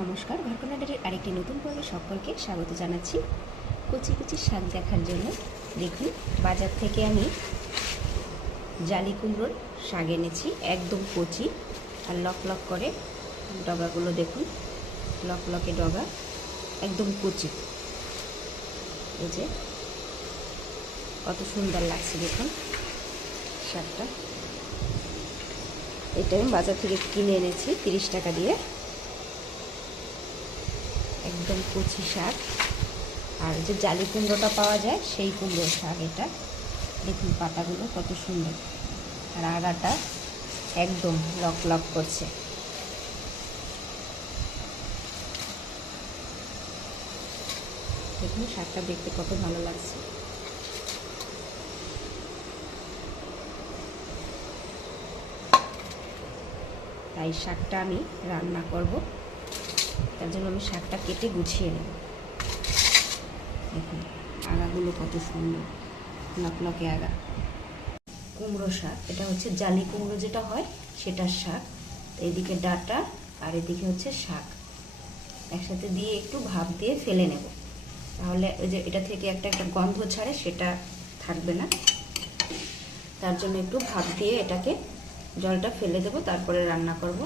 নমস্কার, ঘরকন্নাডারের আরেকটি নতুন পর্বে সকলকে স্বাগত জানাচ্ছি। কচি কচি শাক দেখার জন্য দেখুন, বাজার থেকে আমি জালি কুমড়োর শাক এনেছি, একদম কচি আর লক লক করে ডগাগুলো দেখুন, লক লকে ডগা, একদম কচি। এই যে কত সুন্দর লাগছে দেখুন শাকটা। এটা আমি বাজার থেকে কিনে এনেছি 30 টাকা দিয়ে, একদম কচি শাক। আর যে জালি কুমড়োটা পাওয়া যায় সেই কুমড়োর শাক এটা। দেখুন পাতাগুলো কত সুন্দর, আর আগাটা একদম লক লক করছে। দেখুন শাকটা দেখতে কত ভালো লাগছে। তাই শাকটা আমি রান্না করব, তার জন্য আমি শাকটা কেটে গুছিয়ে নেব। দেখুন আগাগুলো কত সুন্দর, লকলকে আগা। কুমড়ো শাক, এটা হচ্ছে জালি কুমড়ো যেটা হয় সেটার শাক। এইদিকে ডাঁটা আর এদিকে হচ্ছে শাক একসাথে দিয়ে একটু ভাপ দিয়ে ফেলে নেব, তাহলে ওই যে এটা থেকে একটা গন্ধ ছাড়ে, সেটা থাকবে না। তার জন্য একটু ভাপ দিয়ে এটাকে জলটা ফেলে দেবো, তারপরে রান্না করব।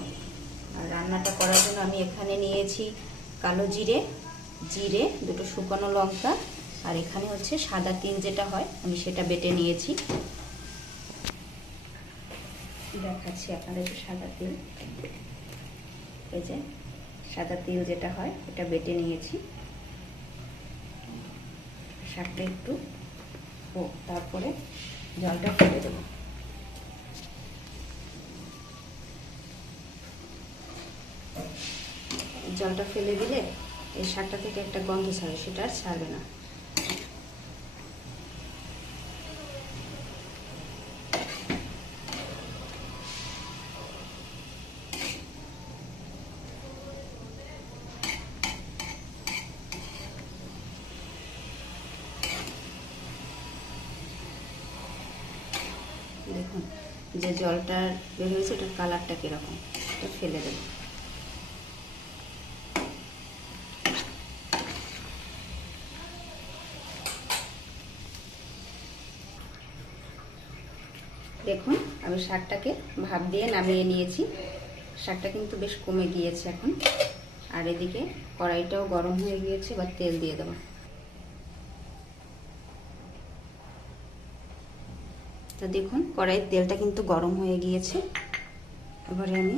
আর রান্নাটা করার জন্য আমি এখানে নিয়েছি কালো জিরে, জিরে, দুটো শুকনো লঙ্কা, আর এখানে হচ্ছে সাদা তিল যেটা হয় আমি সেটা বেটে নিয়েছি। দেখাচ্ছি আপনাদের সাদা তিল, এই যে সাদা তিল যেটা হয় এটা বেটে নিয়েছি। শাকটা একটু তারপরে জলটা ফেলে দেবো। জলটা ফেলে দিলে এই শাকটা থেকে একটা গন্ধ ছাড়ে, সেটা আর ছাড়বে না। দেখুন যে জলটা বের হয়েছে ওটার কালারটা কীরকম, এটা ফেলে দেবো। দেখুন আমি শাকটাকে ভাপ দিয়ে নামিয়ে নিয়েছি, শাকটা কিন্তু বেশ কমে গিয়েছে এখন। আর এদিকে কড়াইটাও গরম হয়ে গিয়েছে, এবার তেল দিয়ে দেবো। তা দেখুন কড়াইয়ের তেলটা কিন্তু গরম হয়ে গিয়েছে। এবারে আমি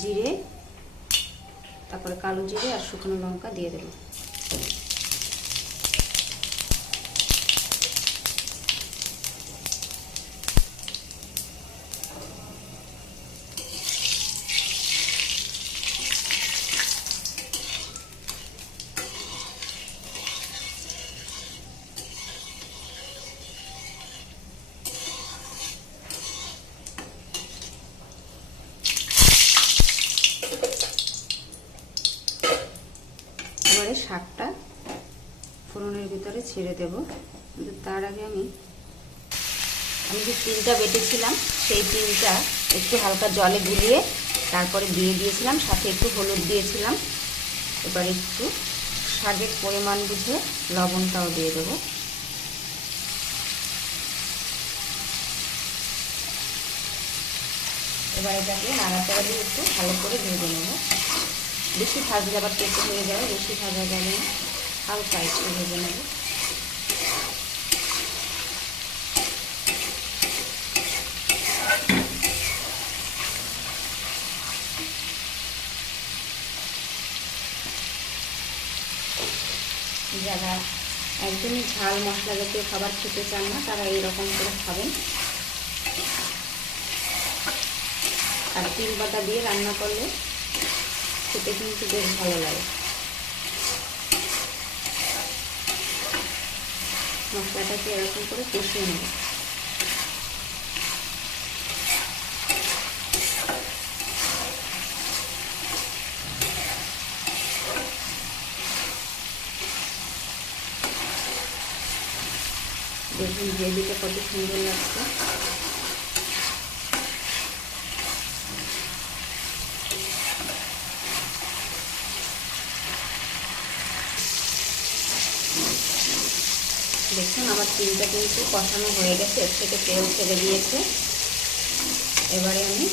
জিরে, তারপরে কালো জিরে আর শুকনো লঙ্কা দিয়ে দেবো। এবারে শাকটা ফোড়নের ভিতরে ছেড়ে দেব, কিন্তু তার আগে আমি যে তিলটা বেটেছিলাম সেই তিলটা একটু হালকা জলে গুলিয়ে তারপরে দিয়ে দিয়েছিলাম, সাথে একটু হলুদ দিয়েছিলাম। এবার একটু শাকের পরিমাণ বুঝে লবণটাও দিয়ে দেবো। এবার এটাকে নাড়াচাড়া দিয়ে একটু ভালো করে ভেজে নেব। বেশি ভাজলে আবার তেতো হয়ে যাবে, বেশি ভাজা যাবে না, হালকা একটু ভেজে নেব। যারা একদমই ঝাল মশলা জাতীয় খাবার খেতে চান না তারা এইরকম করে খাবেন। আর তিল বাটা দিয়ে রান্না করলে খেতে কিন্তু বেশ ভালো লাগে। মশলাটাকে এরকম করে কষিয়ে নেব। দেখুন গ্রেভিটা কত সুন্দর লাগছে। দেখুন আমার তিলটা কিন্তু কষানো হয়ে গেছে, এর থেকে তেল ছেড়ে দিয়েছে। এবারে আমি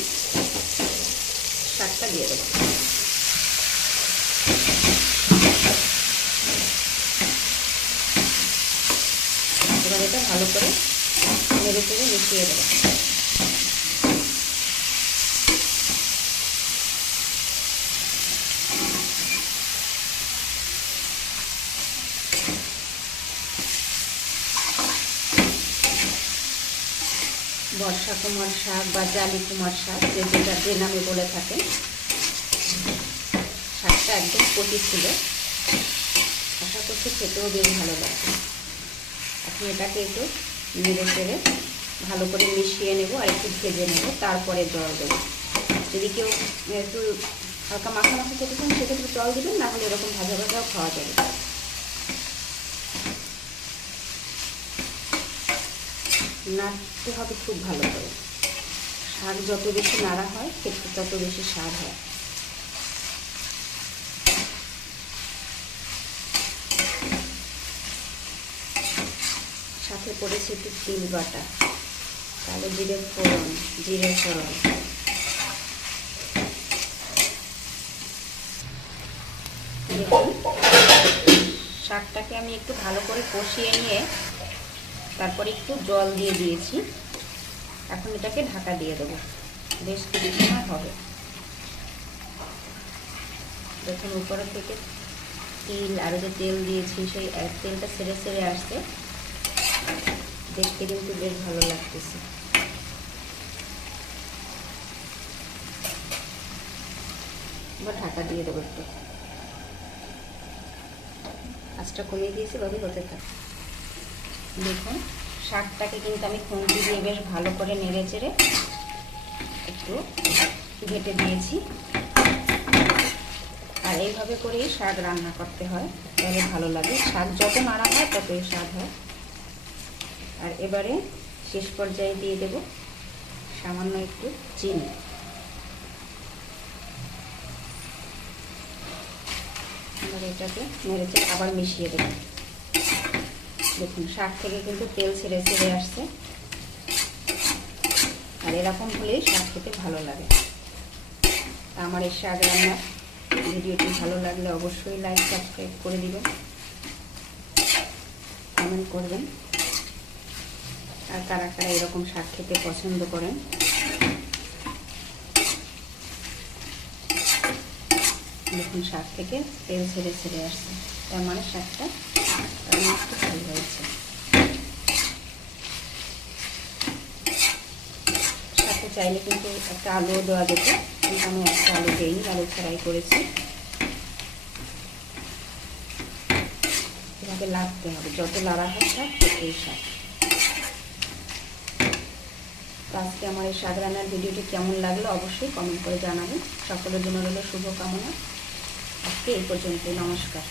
শাকটা দিয়ে দেবো। এবার এটা ভালো করে নেড়ে চেড়ে মিশিয়ে দেবো। বর্ষা কুমার শাক বা জালি কুমার শাক, যে নামে বলে থাকেন, শাকটা একদম কচি ছিল, আশা করছি খেতেও বেশ ভালো লাগবে। এখন এটাকে একটু নেড়ে চেড়ে ভালো করে মিশিয়ে নেব আর একটু ভেজে নেব, তারপরে জল দেবো। যদি কেউ একটু হালকা মাখা মাখা খেতে চান সেক্ষেত্রে জল দেবেন, না হলে এরকম ভাজা ভাজাও খাওয়া যাবে। নাড়তে হবে খুব ভালো করে। শাক যত বেশি নাড়া হয় খেতে তত বেশি স্বাদ হয়। সাথে পড়েছে একটু তিল বাটা, কালো জিরে ফোড়ন, জিরে ফোড়ন। দেখুন শাকটাকে আমি একটু ভালো করে কষিয়ে নিয়ে তারপরে একটু জল দিয়ে দিয়েছি। এখন এটাকে ঢাকা দিয়ে দেবো, বেশ কিছু সময় হবে। দেখুন উপরে থেকে তিল আর যে তেল দিয়েছি সেই তেলটা ছেড়ে ছেড়ে আসছে, দেখতে কিন্তু বেশ ভালো লাগতেছে। এবার ঢাকা দিয়ে দেবো, একটু আঁচটা কমিয়ে দিয়েছি, ভাবে হতে থাকে। দেখুন শাকটাকে কিন্তু আমি খুন্তি দিয়ে বেশ ভালো করে নেড়ে চেড়ে একটু ঘেটে দিয়েছি। আর এইভাবে করেই শাক রান্না করতে হয়, তাহলে ভালো লাগে। শাক যত নাড়া হয় ততই স্বাদ হয়। আর এবারে শেষ পর্যায়ে দিয়ে দেব সামান্য একটু চিনি। এবার এটাকে নেড়েচে আবার মিশিয়ে দেব। দেখুন শাক থেকে কিন্তু তেল ছেড়ে ছেড়ে আসছে, আর এরকম হলেই শাক খেতে ভালো লাগে। আমার এই শাক রান্নার ভিডিওটি ভালো লাগলে অবশ্যই লাইক সাবস্ক্রাইব করে দিবেন, কমেন্ট করবেন, আর কারা কারা এরকম শাক খেতে পছন্দ করেন। দেখুন শাক থেকে তেল ছেড়ে ছেড়ে আসছে, তার মানে শাকটা একটু ভালো হয়েছে। সাথে চাইলে কিন্তু একটা আলুও দেওয়া যেত, কিন্তু আমি একটা আলু দিইনি, আলু ফ্রাই করেছি। এভাবে লাড়তে হবে, যত লাড়া হয় শাক ততই শাক। তো আজকে আমার এই শাক রান্নার ভিডিওটি কেমন লাগলো অবশ্যই কমেন্ট করে জানাবেন। সকলের জন্য রইল শুভকামনা। আজকে এই পর্যন্তই, নমস্কার।